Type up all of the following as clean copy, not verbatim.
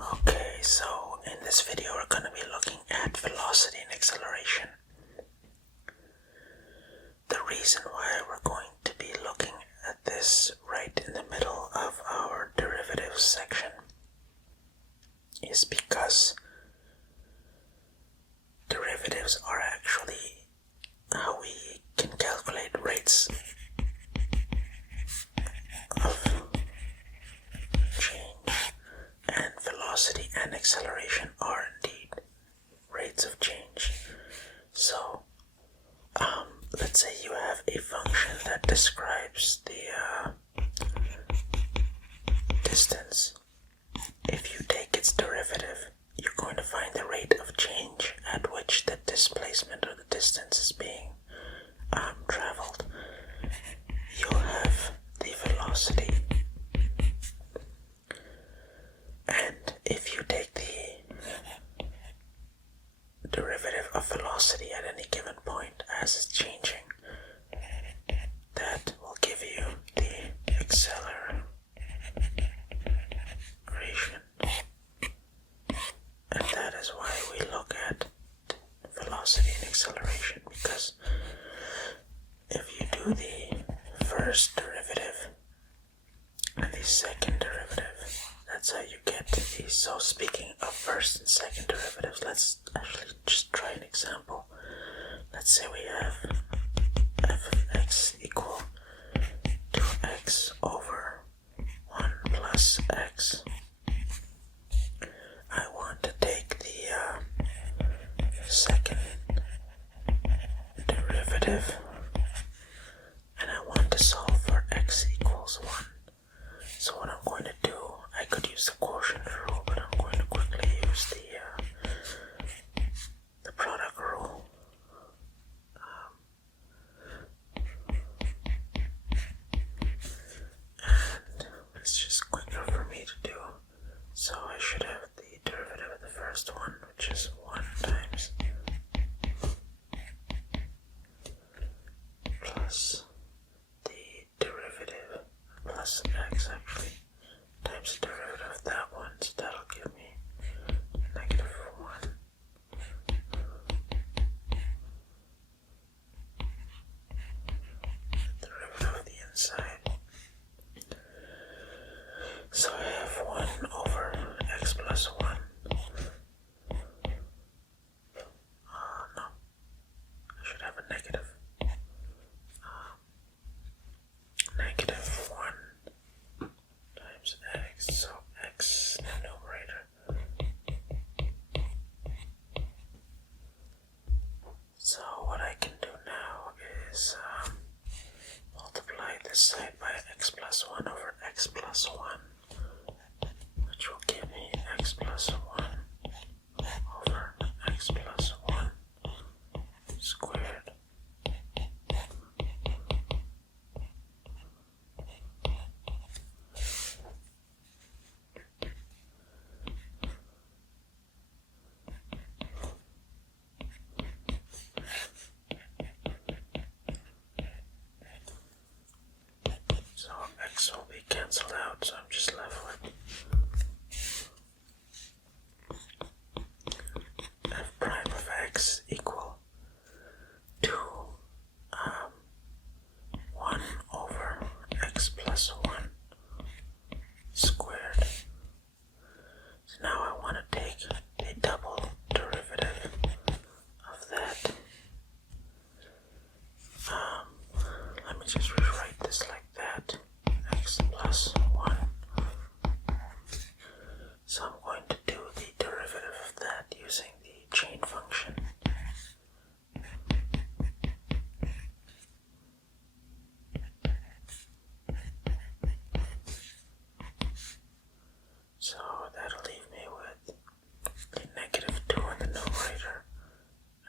Okay, so in this video we're going to be looking at velocity and acceleration. The reason why we're going to be looking at this right in the middle of our derivatives section is because derivatives are actually how we can calculate rates of change, and velocity and acceleration are indeed rates of change. So let's say you have a function that describes the distance. If you take its derivative, you're going to find the rate of change at which the displacement or the distance is being traveled. You'll have the velocity. And if you take the derivative of velocity at any given point as it's changing, that will give you the acceleration. And that is why we look at velocity and acceleration, because if you do the first derivative and the second derivative, that's how you get to these. So speaking of first and second derivatives, let's actually just try an example. Let's say we have f of x equal to x over 1 plus x. I want to take the second derivative and I want to solve for x equals 1. So what I'm going to do, I could use the quotient rule, but I'm going to quickly use the product rule. And it's just quicker for me to do. So I should have the derivative of the first one, which is 1 times plus the derivative plus x actually times the derivative of that one, so that'll give me negative 1. Derivative of the inside. So I have 1 over x plus 1. No, I should have a negative. Negative 1 times x, so x in the numerator. So what I can do now is multiply this side by x plus 1 over x plus 1, which will give me x plus 1 over x plus 1 squared. So x will be cancelled out, so I'm just left with f prime of x equal to 1 over x plus 1 squared. So now I want to take the double derivative of that. Let me just rewrite this like that. X plus 1. So I'm going to do the derivative of that using the chain function. So that'll leave me with the negative 2 in the numerator,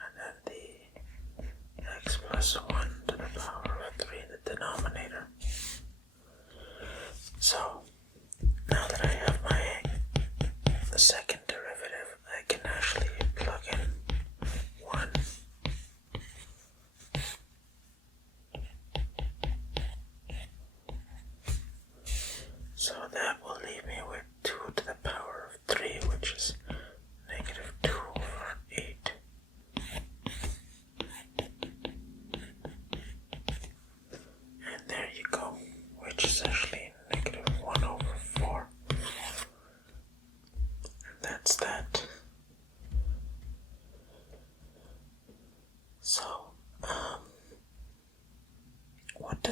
and then the x plus 1 to the power of 3 in the denominator. So now that I have the second derivative, I can actually plug in 1. So that will leave me with 2 to the power of 3,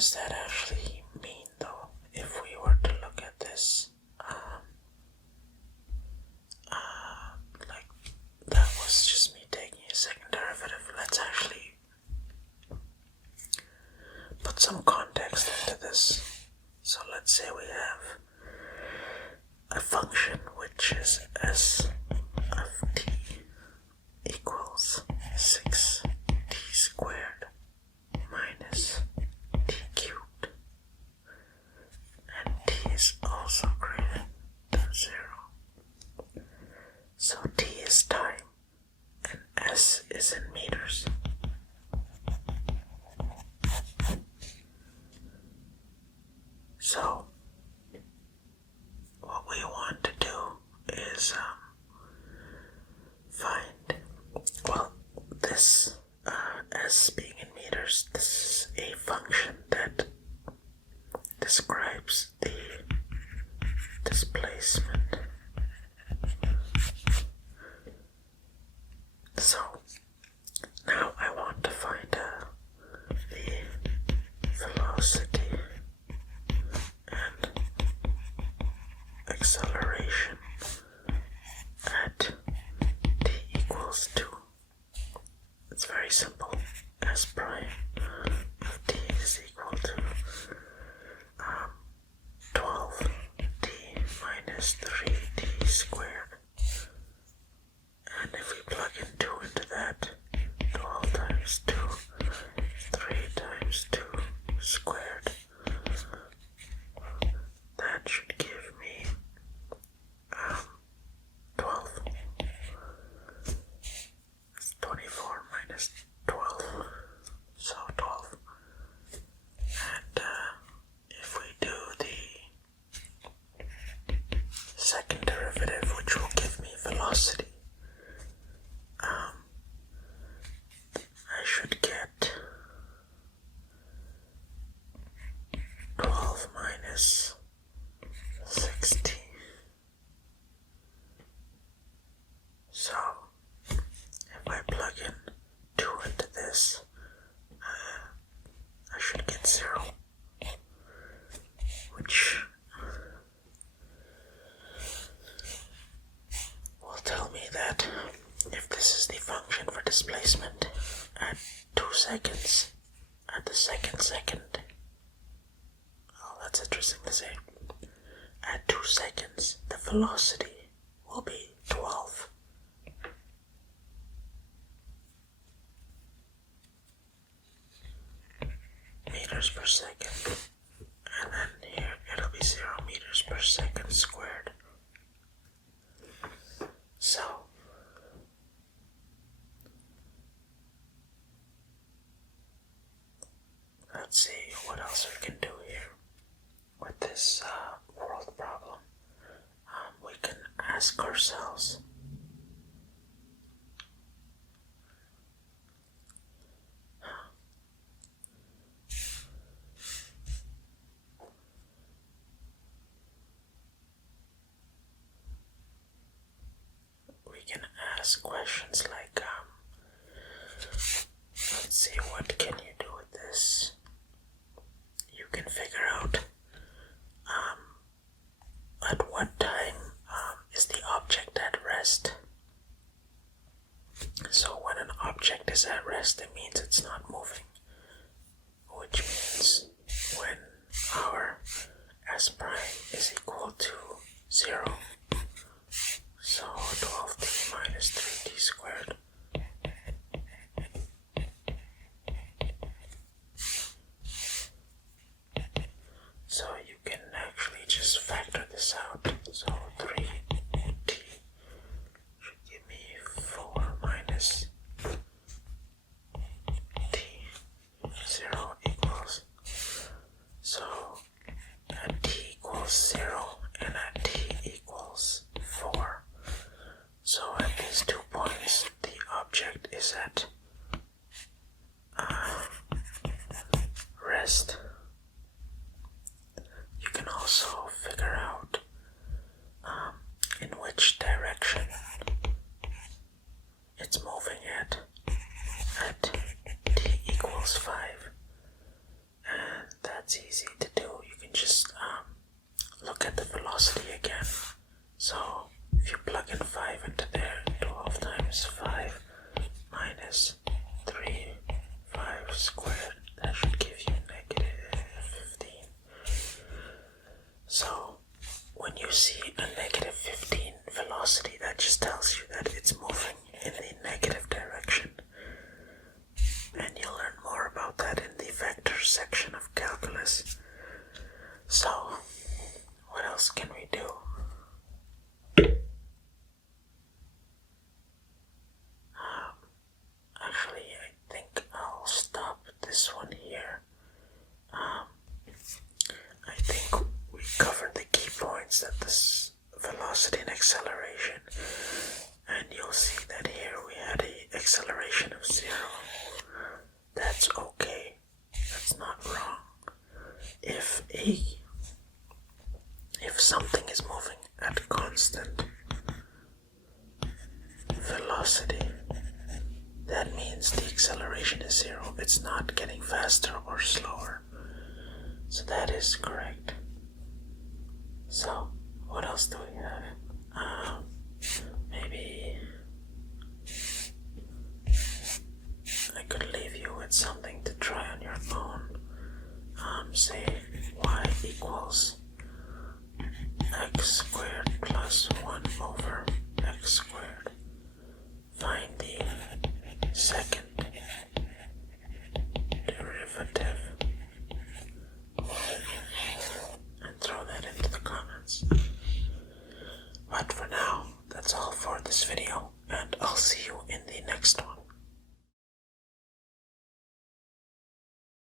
does that actually mean though, if we were to look at this? Like, that was just me taking a second derivative. Let's actually put some context into this. So let's say we have a function which is s of t equals 6t squared minus t cubed, and t is also greater than 0. So t is time and s is in meters. So what we want to do is find, well, this s being in meters, this is a function that describes the displacement. So now I want to find the velocity and acceleration at t equals 2. It's very simple. S prime of t is equal to 12t minus 3t squared. And if we plug in 2 into that, 12 times 2 is 3 times 2 squared. That should give me 12. It's 24 minus 12, so 12. And if we do the second derivative, which will give me velocity, I should get 12 minus 16. So if I plug in 2 into this, I should get 0, which will tell me that if this is the function for displacement at 2 seconds, at the second, oh, that's interesting to say, at 2 seconds, the velocity will be 12. Meters per second, and then here it'll be 0 meters per second squared. So let's see what else we can do here with this world problem. We can ask ourselves, we can ask questions like, let's see, what can you do with this? You can figure out at what time is the object at rest. So when an object is at rest, it means it's not moving, which means when our s prime is equal to 0, so 12t minus 3t squared, so you can actually just factor this out. if you plug in 5 into there, 12 times 5 minus 3, 5 squared, that should give you negative 15. So, when you see a negative 15 velocity, that just tells you that it's moving in the negative direction. And you'll learn more about that in the vector section of calculus. So, what else can we do? Actually, I think I'll stop this one here. I think we covered the key points, that this velocity and acceleration, and you'll see that here we had an acceleration of 0. That's okay. That's not wrong. If something is moving at constant velocity, that means the acceleration is 0. It's not getting faster or slower. So that is correct. So, what else do we have? Maybe I could leave you with something to try on your own. Say y equals x squared plus 1 over x squared. Find the second derivative and throw that into the comments. But for now, that's all for this video, and I'll see you in the next one.